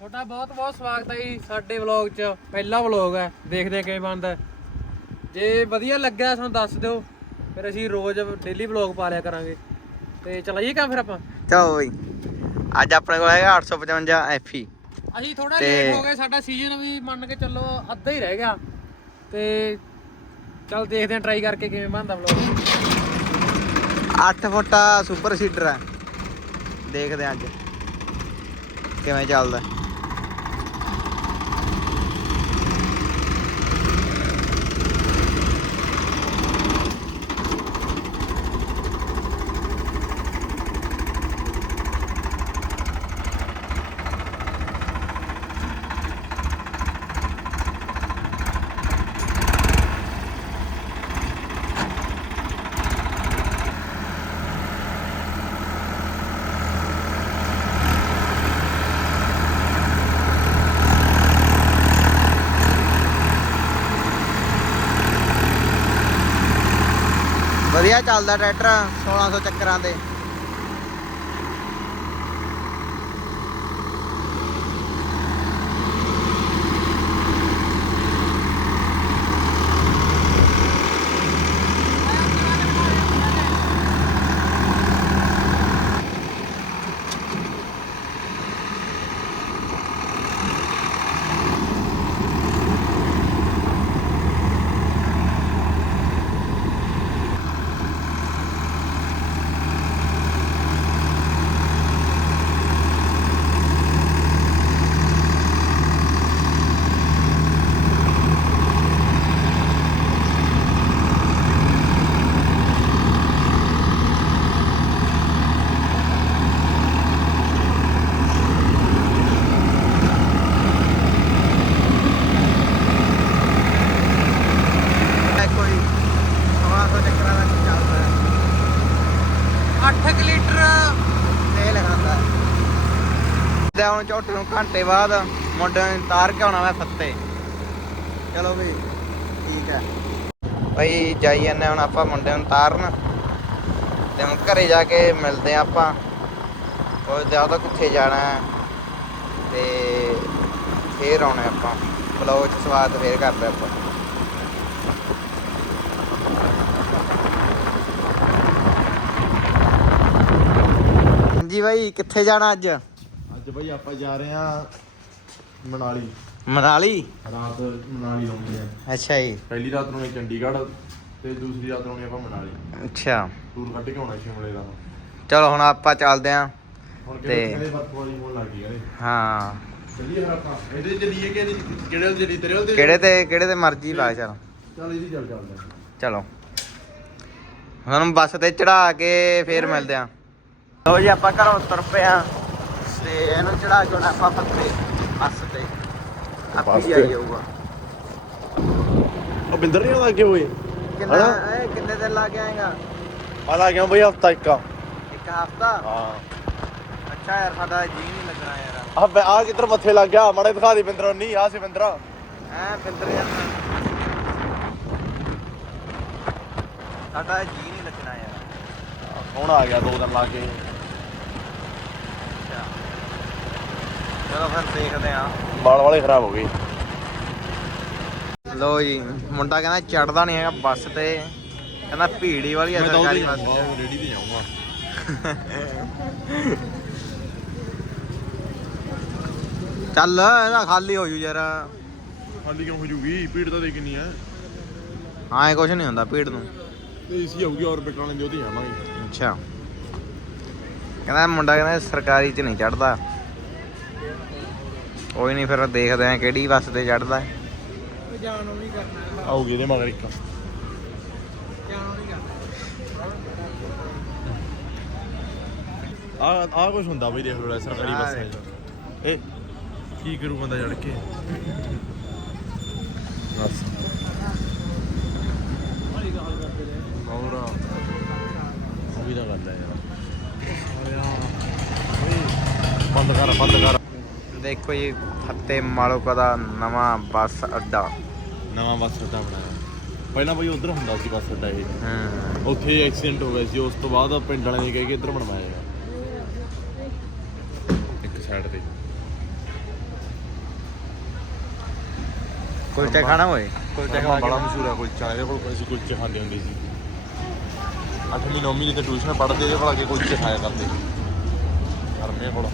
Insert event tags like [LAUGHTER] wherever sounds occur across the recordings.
ਤੁਹਾਡਾ ਬਹੁਤ ਬਹੁਤ ਸਵਾਗਤ ਹੈ ਜੀ ਸਾਡੇ ਵਲੌਗ 'ਚ ਪਹਿਲਾ ਵਲੌਗ ਹੈ ਦੇਖਦੇ ਕਿਵੇਂ ਬਣਦਾ ਜੇ ਵਧੀਆ ਲੱਗਿਆ ਸਾਨੂੰ ਦੱਸ ਦਿਓ ਫਿਰ ਅਸੀਂ ਰੋਜ਼ ਡੇਲੀ ਵਲੌਗ ਪਾ ਲਿਆ ਕਰਾਂਗੇ। ਤੇ ਚਲਾਈਏ ਕੰਮ ਫਿਰ ਆਪਾਂ? ਚਲੋ ਬਈ ਅੱਜ ਆਪਣੇ ਕੋਲ ਹੈਗਾ 855 ਐਫਈ ਅਸੀਂ ਥੋੜਾ ਲੇਟ ਹੋ ਗਏ ਸਾਡਾ ਸੀਜ਼ਨ ਵੀ ਮੰਨ ਕੇ ਚੱਲੋ ਅੱਧਾ ਹੀ ਰਹਿ ਗਿਆ। ਤੇ ਚਲ ਦੇਖਦੇ ਹਾਂ ਟਰਾਈ ਕਰਕੇ ਕਿਵੇਂ ਬਣਦਾ ਵਲੌਗ। 8 ਫੁੱਟਾ ਸੁਪਰ ਸੀਡਰ ਹੈ। ਦੇਖਦੇ ਹਾਂ ਅੱਜ ਕਿਵੇਂ ਚੱਲਦਾ ਵਧੀਆ ਚੱਲਦਾ ਟਰੈਕਟਰ 1600 ਚੱਕਰਾਂ ਤੇ ਇਹ ਕੋਈ 1600 ਚੱਕਰਾਂ ਦਾ ਚੱਲਦਾ 8 ਲੀਟਰ ਤੇਲ ਖਾਂਦਾ ਤੇ ਹੁਣ ਝੋਟੇ ਨੂੰ ਘੰਟੇ ਬਾਅਦ ਮੁੰਡੇ ਨੂੰ ਤਾਰ ਕੇ ਆਉਣਾ ਮੈਂ ਫੱਤੇ। ਚਲੋ ਵੀ, ਠੀਕ ਹੈ। ਭਾਈ ਜਾਈ ਜਾਂਦੇ ਹੁਣ ਆਪਾਂ ਮੁੰਡੇ ਨੂੰ ਤਾਰਨ। ਤੇ ਹੁਣ ਘਰੇ ਜਾ ਕੇ ਮਿਲਦੇ ਆ ਆਪਾਂ। ਉਹ ਜ਼ਿਆਦਾ ਕਿੱਥੇ ਜਾਣਾ ਤੇ ਫੇਰ ਆਉਣਾ ਆਪਾਂ। ਬਲੌਗ ਚ ਸਵਾਦ ਫੇਰ ਕਰਦੇ ਆਪਾਂ। ਹਾਂਜੀ ਭਾਈ ਕਿੱਥੇ ਜਾਣਾ ਅੱਜ? ਅੱਜ ਬਈ ਆਪਾਂ ਜਾ ਰਹੇ ਆ ਮਨਾਲੀ। ਮਨਾਲੀ? ਰਾਤ ਮਨਾਲੀ ਆਉਂਦੇ ਆ ਅੱਛਾ ਜੀ। ਪਹਿਲੀ ਰਾਤ ਨੂੰ ਇਹ ਚੰਡੀਗੜ੍ਹ ਤੇ ਦੂਸਰੀ ਰਾਤ ਨੂੰ ਆਪਾਂ ਮਨਾਲੀ। ਅੱਛਾ। ਟੂਰ ਕੱਢ ਕੇ ਆਉਣਾ ਸ਼ਿਮਲੇ ਦਾ। ਚਲੋ ਹੁਣ ਆਪਾਂ ਚੱਲਦੇ ਆਂ ਹੁਣ ਤੇ- ਕਿਹੜੇ ਕਹਿੰਦੇ ਬਰਫ ਵਾਲੀ ਹੋਣ ਲੱਗ ਗਈ ਕਹਿੰਦੇ ਹਾਂ। ਚੱਲੀਏ ਫਿਰ ਆਪਾਂ। ਇਹਦੇ ਚੱਲੀਏ ਕਿ ਇਹਦੇ 'ਚ- ਕਿਹੜੇ ਤੇਰੇ ਤੇ ਕਿਹੜੇ ਤੇ ਮਰਜ਼ੀ ਲਾ ਚੱਲ। ਚੱਲ ਇਹਦੀ ਚੱਲ ਚੱਲਦੇ ਆ। ਚਲੋ। ਹੁਣ ਬੱਸ ਤੇ ਚੜਾ ਕੇ ਫੇਰ ਮਿਲਦੇ ਆਂ ਲੋ ਜੀ ਆਪਾਂ ਘਰੋਂ ਤੁਰ ਪਏ ਆਂ ਤੇ ਇਹਨੂੰ ਚੜਾ ਕੇ ਹੁਣ ਆਪਾਂ ਫੱਤੇ ਬੱਸ ਤੇ। ਬੱਸ ਆਪੀ ਤੇ? ਆਈ ਜਾਊਗਾ ਉਹ ਬਿੰਦਰ ਨਹੀਂ ਆਉਂਦਾ ਅੱਗੇ ਹੋਏ ਕਿੰਨਾ ਹਨਾ? ਇਹ ਕਿੰਨੇ ਦਿਨ ਲਾ ਕੇ ਆਏਗਾ? ਆ ਲਾ ਗਿਆ ਬਈ ਹਫਤਾ ਇੱਕ ਇੱਕ ਹਫਤਾ? ਹਾਂ। ਅੱਛਾ ਯਾਰ ਸਾਡਾ ਜੀ ਨਹੀਂ ਲੱਗਣਾ ਯਾਰ। ਆ ਬੈ- ਆ ਕਿੱਧਰ ਮੱਥੇ ਲੱਗ ਗਿਆ? ਮਾੜੇ ਦਿਖਾ ਦੇ ਬਿੰਦਰ ਨਹੀਂ ਆ ਸੀ ਬਿੰਦਰਾ। ਐ ਫਿੰਦਰ ਯਾਰ। ਸਾਡਾ ਜੀ ਨਹੀਂ ਲੱਗਣਾ ਯਾਰ। ਹੁਣ ਆ ਗਿਆ ਦੋ ਦਿਨ ਲਾ ਕੇ ਅੱਛਾ ਚਲੋ ਫਿਰ ਦੇਖਦੇ ਆਂ ਬਾਲ ਵਾਲੇ ਖਰਾਬ ਹੋ ਗਏ। ਲੋ ਜੀ ਮੁੰਡਾ ਕਹਿੰਦਾ ਚੜਦਾ ਨਹੀਂ ਹੈਗਾ ਬੱਸ ਤੇ। ਕਹਿੰਦਾ ਭੀੜੀ ਵਾਲੀ ਆ ਸਰਕਾਰੀ ਬੱਸ ਰੇੜੀ ਤੇ ਜਾਊਂਗਾ। ਚੱਲ ਇਹਦਾ ਖਾਲੀ ਹੋ ਜੂ ਯਾਰ। ਖਾਲੀ ਕਿਉਂ ਹੋ ਜੂਗੀ? ਭੀੜ ਤਾਂ ਦੇ ਕਿੰਨੀ ਆ। ਹਾਂ ਇਹ ਕੁਝ ਨਹੀਂ ਹੁੰਦਾ ਭੀੜ ਨੂੰ। ਤੇ ਏਸੀ ਆਊਗੀ ਔਰਬਿਟ ਵਾਲੇ ਦੇ ਉਹਦੇ ਜਾਵਾਂਗੇ। ਅੱਛਾ। ਕਹਿੰਦਾ ਮੁੰਡਾ ਕਹਿੰਦਾ ਸਰਕਾਰੀ ਚ ਨਹੀਂ ਚੜਦਾ। ਕੋਈ ਨਹੀਂ ਫਿਰ ਦੇਖਦੇ ਆਂ ਕਿਹੜੀ ਬੱਸ ਤੇ ਚੜਦਾ ਜਾਣੋ ਨਹੀਂ ਕਰਨਾ ਆਊਗੀ ਇਹਦੇ ਮਗਰ ਇੱਕ। ਜਾਣੋ ਨਹੀਂ ਕਰਨਾ ਆ ਆ ਕੁਝ ਹੁੰਦਾ ਬਈ ਦੇਖ ਲੋ ਸਰਕਾਰੀ ਬੱਸਾਂ 'ਚ। ਇਹ ਕੀ ਕਰੂ ਬੰਦਾ ਚੜ ਕੇ? ਦੇਖੋ ਜੀ ਫੱਤੇ ਮਾਲੋਕਾ ਦਾ ਨਵਾਂ ਬੱਸ ਅੱਡਾ। ਨਵਾਂ ਬੱਸ ਅੱਡਾ ਬਣਾਇਆ। ਪਹਿਲਾਂ ਬਈ ਉਧਰ ਹੁੰਦਾ ਸੀ ਬੱਸ ਅੱਡਾ ਇਹ। ਹੂੰ। ਉੱਥੇ ਐਕਸੀਡੈਂਟ ਹੋ ਗਿਆ ਸੀ ਉਸ ਤੋਂ ਬਾਅਦ ਪਿੰਡ ਵਾਲਿਆਂ ਨੇ ਕਹਿ ਕੇ ਇੱਧਰ ਬਣਵਾਇਆ ਇੱਕ ਸਾਈਡ ਤੇ। ਕੁਲਚਾ ਖਾਣਾ ਹੋਏ ਕੁਲਚਾ ਖਾ ਬੜਾ ਮਸ਼ਹੂਰ ਹੈ ਕੁਲਚਾ। ਇਹਦੇ ਕੋਲ ਅਸੀਂ ਕੁਲਚੇ ਖਾਂਦੇ ਹੁੰਦੇ ਸੀ। ਅੱਠਵੀਂ ਨੌਵੀਂ ਜਿੱਥੇ ਟਿਊਸ਼ਨ ਪੜ੍ਹਦੇ ਇਹਦੇ ਕੋਲ ਆ ਕੇ ਕੁਲਚੇ ਖਾਇਆ ਕਰਦੇ। ਸ਼ਰਮੇ ਕੋਲ।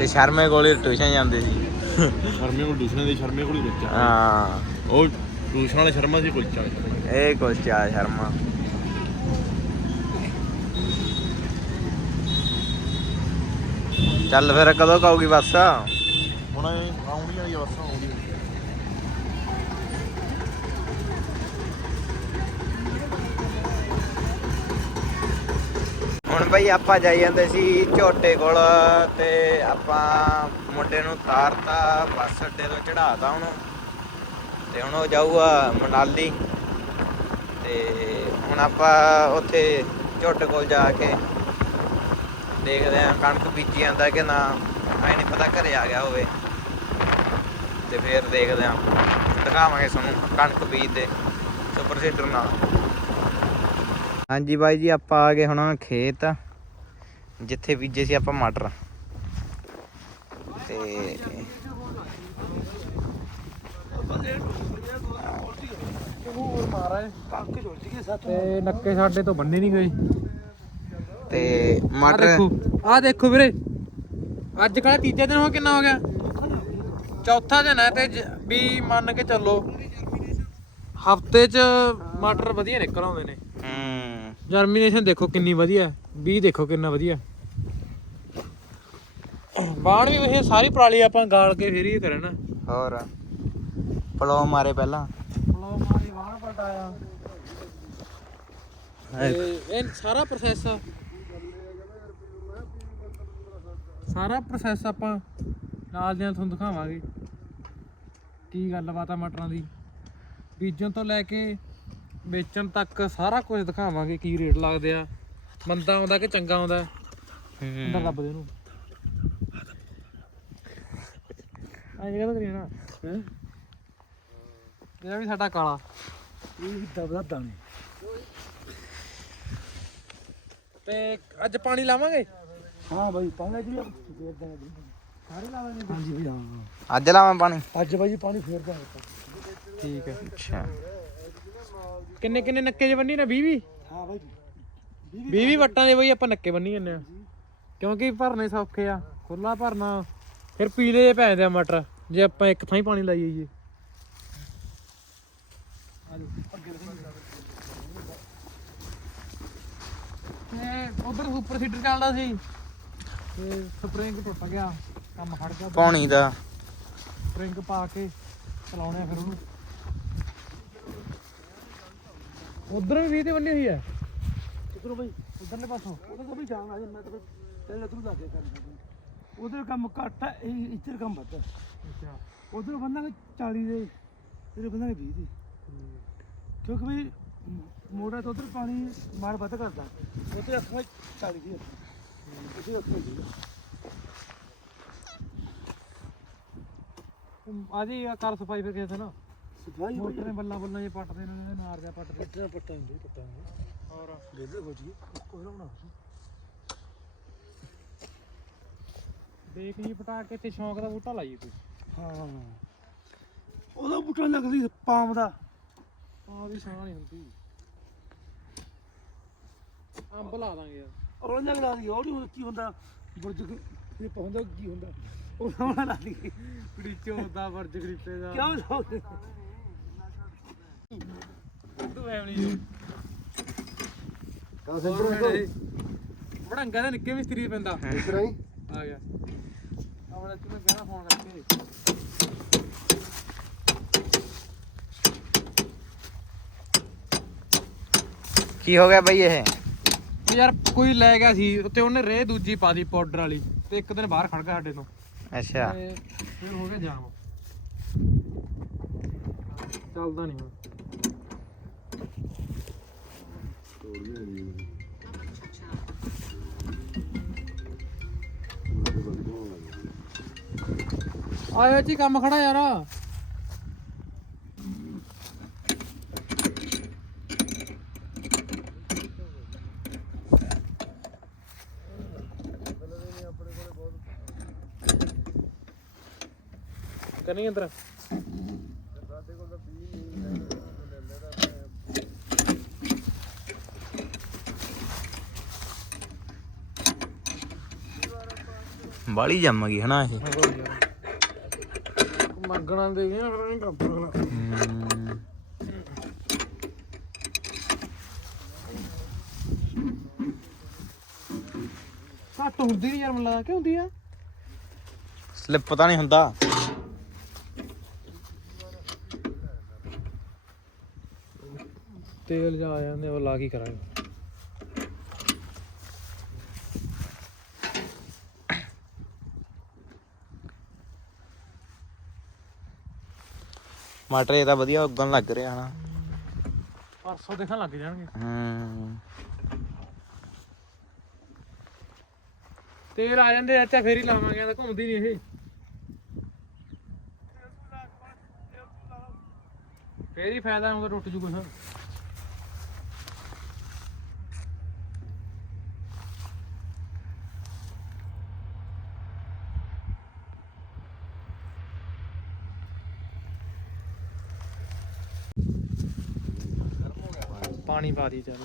ਤੇ ਸ਼ਰਮੇ ਕੋਲ ਟਿਊਸ਼ਨ ਜਾਂਦੇ ਸੀ ਸ਼ਰਮੇ ਕੋਲ ਟਿਊਸ਼ਨ ਦੇ ਸ਼ਰਮੇ ਕੋਲ ਹੀ ਕੁਲਚਾ ਹਾਂ ਉਹ ਟਿਊਸ਼ਨ ਵਾਲੇ ਸ਼ਰਮਾ ਸੀ ਕੁਲਚਾ ਵਾਲੇ ਸ਼ਰਮਾ। ਇਹ ਕੁਲਚਾ ਸ਼ਰਮਾ ਚੱਲ ਫਿਰ ਕਦੋਂ ਕਾਉਗੀ ਬੱਸ ਹੁਣ ਇਹ ਆਉਣੀ ਵਾਲੀ ਆ ਬਸ ਆਉਣੀ ਹੁਣ ਬਈ ਆਪਾਂ ਜਾਈ ਜਾਂਦੇ ਸੀ ਝੋਟੇ ਕੋਲ ਤੇ ਆਪਾਂ ਮੁੰਡੇ ਨੂੰ ਤਾਰਤਾ, ਬੱਸ ਅੱਡੇ ਤੋਂ ਚੜਾਤਾ ਉਹਨੂੰ। ਤੇ ਹੁਣ ਉਹ ਜਾਊਗਾ ਮਨਾਲੀ। ਤੇ ਹੁਣ ਆਪਾਂ ਉੱਥੇ ਝੋਟੇ ਕੋਲ ਜਾ ਕੇ ਦੇਖਦੇ ਆਂ ਕਣਕ ਬੀਜੀ ਜਾਂਦਾ ਕਿ ਨਾ। ਐ ਨਹੀਂ ਪਤਾ ਘਰੇ ਆ ਗਿਆ ਹੋਵੇ। ਤੇ ਫਿਰ ਦੇਖਦੇ ਆਂ ਦਿਖਾਵਾਂਗੇ ਤੁਹਾਨੂੰ ਕਣਕ ਬੀਜਦੇ ਸੁਪਰ ਸੀਡਰ ਨਾਲ। ਹਾਂਜੀ ਬਾਈ ਜੀ ਆਪਾਂ ਆ ਗਏ ਹੁਣ ਖੇਤ ਜਿੱਥੇ ਬੀਜੇ ਸੀ ਆਪਾਂ ਮਟਰ। ਤੇ ਤੇ ਨੱਕੇ ਸਾਡੇ ਤੋਂ ਬੰਨੇ ਨਹੀਂ ਗਏ। ਤੇ ਆ ਮਟਰ ਆ ਦੇਖੋ ਵੀਰੇ। ਅੱਜ ਕੱਲ ਤੀਜਾ ਦਿਨ ਹੋ ਕਿੰਨਾ ਹੋ ਗਿਆ? ਚੌਥਾ ਦਿਨ ਹੈ ਤੇ ਵੀ ਮੰਨ ਕੇ ਚੱਲੋ ਹਫ਼ਤੇ 'ਚ ਮਟਰ ਵਧੀਆ ਨਿਕਲ ਆਉਂਦੇ ਨੇ। ਹੂੰ। ਜਰਮੀਨੇਸ਼ਨ ਦੇਖੋ ਕਿੰਨੀ ਵਧੀਆ ਵੀ ਦੇਖੋ ਕਿੰਨਾ ਵਧੀਆ ਬਾਣ ਵੀ ਇਹ ਸਾਰੀ ਪਰਾਲੀ ਆਪਾਂ ਗਾਲ ਕੇ ਫੇਰ ਹੀ ਕਰਨਾ। ਹੋਰ ਪਲੋ ਮਾਰੇ ਪਹਿਲਾਂ। ਲਓ ਮਾਰੀ ਬਾਣ ਪਲਟਾਇਆ। ਇਹ ਸਾਰਾ ਪ੍ਰੋਸੈਸ ਸਾਰਾ ਪ੍ਰੋਸੈਸ ਆਪਾਂ ਨਾਲ ਦੀਆਂ ਤੁਹਾਨੂੰ ਦਿਖਾਵਾਂਗੇ। ਕੀ ਗੱਲਬਾਤ ਆ ਮਟਰਾਂ ਦੀ। ਬੀਜਣ ਤੋਂ ਲੈ ਕੇ ਵੇਚਣ ਤੱਕ ਸਾਰਾ ਕੁਝ ਦਿਖਾਵਾਂਗੇ ਕੀ ਰੇਟ ਲੱਗਦੇ ਆ। ਮੰਦਾ ਆਉਂਦਾ ਕਿ ਚੰਗਾ ਆਉਂਦਾ? ਅੰਦਰ ਦੱਬ ਦੇ ਉਹਨੂੰ। ਆ ਜਿਹੜਾ ਕਰੀ ਨਾ। ਹੈ? ਇਹ ਵੀ ਸਾਡਾ ਕਾਲਾ। ਇਹ ਵੀ ਦਬਦਾ ਦਾਣੇ। ਤੇ ਅੱਜ ਪਾਣੀ ਲਾਵਾਂਗੇ? ਹਾਂ ਬਾਈ ਪਾਣੀ ਜੀ ਸਾਰੇ ਲਾਵਾਂਗੇ। ਹਾਂਜੀ ਬਾਈ ਹਾਂ। ਅੱਜ ਲਾਵਾਂ ਪਾਣੀ? ਅੱਜ ਬਾਈ ਪਾਣੀ ਫੇਰਦਾ ਠੀਕ ਹੈ। ਅੱਛਾ। ਕਿੰਨੇ ਕਿੰਨੇ ਨੱਕੇ ਜੇ ਬੰਨੀ ਨੇ? 20 20 ਹਾਂ ਬਾਈ 20 20 ਵੱਟਾਂ ਦੇ ਬਈ ਆਪਾਂ ਨੱਕੇ ਬੰਨੀ ਜਾਂਦੇ ਆ। ਕਿਉਂਕਿ ਭਰਨੇ ਸੌਖੇ ਆ ਖੁੱਲਾ ਭਰਨਾ। ਫਿਰ ਪੀਲੇ ਜੇ ਪੈ ਜਾਂਦੇ ਆ ਮਟਰ ਜੇ ਆਪਾਂ ਇੱਕ ਥਾਂ ਹੀ ਪਾਣੀ ਲਾਈ ਜਾਈਏ ਤੇ ਉਧਰ ਸੁਪਰ ਸੀਡਰ ਚੱਲਦਾ ਸੀ। ਤੇ ਸਪਰਿੰਗ ਟੁੱਟ ਗਿਆ ਕੰਮ ਫੜ ਗਿਆ। ਪਾਣੀ ਦਾ। ਸਪਰਿੰਗ ਪਾ ਕੇ ਚਲਾਉਣੇ ਫਿਰ ਉਹਨੂੰ। ਉਧਰ ਵੀ 20 ਤੇ ਬੰਨੀ ਹੋਈ ਹੈ ਕਿਧਰੋਂ ਬਾਈ? ਉਧਰਲੇ ਪਾਸੋਂ। ਉਹਦਾ ਤਾਂ ਵੀ ਜਾਣ ਆ ਜਾ ਮੈਂ ਤਾਂ ਫਿਰ ਪਹਿਲੇ ਤੂੰ ਲੱਗੇ ਕਰਨਾ ਉਧਰ ਕੰਮ ਘੱਟ ਆ ਇਹ ਇੱਧਰ ਕੰਮ ਵੱਧ ਆ। ਅੱਛਾ। ਉਧਰ ਬੰਦਾਂਗੇ 40 ਦੇ ਤੇਰੇ ਬੰਦਾਂਗੇ 20 ਦੇ। ਕਿਉਂਕਿ ਬਈ ਮੋੜਾ ਤੋਂ ਉਧਰ ਪਾਣੀ ਮਾਰ ਵੱਧ ਕਰਦਾ। ਉੱਥੇ ਅੱਖਾਂ 40 ਦੀ ਉੱਥੇ ਅੱਖਾਂ ਦੀ ਆਜੀ ਕਰ ਸਫ਼ਾਈ ਫਿਰ ਕਿਸੇ ਨਾ ਸਫ਼ਾਈ ਮੋਟਰ ਨੇ ਬੱਲਾ ਬੱਲਾ ਜੇ ਪੱਟਦੇ ਨੇ ਇਹਨਾਂ ਦੇ ਨਾਰ ਜਾ ਪੱਟਦੇ ਪੱਟਾ ਪੱਟਾ ਹੁੰਦੀ ਪੱਟਾ ਹੋਰ? ਬੇਲੇ ਹੋ ਜੀ ਕੋਈ ਨਾ ਦੇਖ ਜੀ ਪਟਾ ਕੇ ਤੇ ਸ਼ੌਂਕ ਦਾ ਬੂਟਾ ਲਾਈਏ ਕੋਈ ਹਾਂ। ਉਹਦਾ ਬੂਟਾ ਲੱਗਦੀ ਪਾਮ ਦਾ। ਆ ਵੀ ਸਾਹ ਨਹੀਂ ਹੁੰਦੀ। ਅੰਬ ਲਾ ਦਾਂਗੇ ਯਾਰ। ਉਹ ਨਾ ਲਾ ਦੀ ਉਹ ਨੀ ਕੀ ਹੁੰਦਾ? ਬੁਰਜ ਇਹ ਪਾਉਂਦਾ ਕੀ ਹੁੰਦਾ? ਉਹ ਨਾ ਲਾ ਦੀ ਕੜੀਚੋ ਦਾ ਵਰਜ ਗਰੀਪੇ ਦਾ ਕਿਉਂ ਲਾਉਂਦੇ? ਕਾ ਬੜੰਗਾ ਦੇ ਨਿੱਕੇ ਮਿਸਤਰੀ ਪੈਂਦਾ। ਇਤਰਾ ਹੀ ਆ ਗਿਆ। ਆਪਣਾ ਤੂੰ ਕਹਿਣਾ ਫੋਨ ਕਰਕੇ ਕੀ ਹੋ ਗਿਆ ਬਈ ਇਹ? ਤੇ ਯਾਰ ਕੋਈ ਲੈ ਗਿਆ ਸੀ ਉੱਤੇ ਉਹਨੇ ਰੇ ਦੂਜੀ ਪਾਦੀ ਪਾਊਡਰ ਵਾਲੀ ਤੇ ਇੱਕ ਦਿਨ ਬਾਹਰ ਖੜ ਗਿਆ ਸਾਡੇ ਤੋਂ। ਅੱਛਾ। ਤੇ ਫਿਰ ਹੋ ਗਿਆ ਜਾਮ। ਚੱਲਦਾ ਨਹੀਂ ਹੁਣ। ਆਇਆ ਜੀ ਕੰਮ ਖੜਾ ਯਾਰ ਕਨੀ ਅੰਦਰ ਬਾਲੀ ਜੰਮ ਗਈ ਹਨਾ ਇਹ। ਮੰਗਣਾ ਦੇ ਗਿਆ ਫਿਰ ਇਹ ਕੱਪ ਹਮ, ਘੱਟ ਹੁੰਦੀ ਨਹੀਂ ਯਾਰ ਮੈਨੂੰ ਲੱਗਾ ਕਿ ਹੁੰਦੀ ਆ? ਸਲਿੱਪ ਪਤਾ ਨਹੀਂ ਹੁੰਦਾ। ਤੇਲ ਜਾ ਆ ਜਾਂਦੇ ਉਹ ਲਾ ਕੀ ਕਰਾਂਗੇ। ਮਟਰ ਇਹ ਤਾਂ ਵਧੀਆ ਉੱਗਣ ਲੱਗ ਰਿਹਾ ਹਨਾ। ਪਰਸੋਂ ਦੇਖਣ ਲੱਗ ਜਾਣਗੇ। ਹਮ ਤੇਲ ਆ ਜਾਂਦੇ ਅੱਛਾ ਫੇਰ ਹੀ ਲਾਵਾਂਗੇ ਤਾਂ ਘੁੰਮਦੀ ਨਹੀਂ ਇਹ। ਫੇਰ ਹੀ ਫਾਇਦਾ ਹੁੰਦਾ ਟੁੱਟ ਜੂ ਕੁਛ। ਪਾਣੀ ਪਾ ਦੀ ਚੱਲ।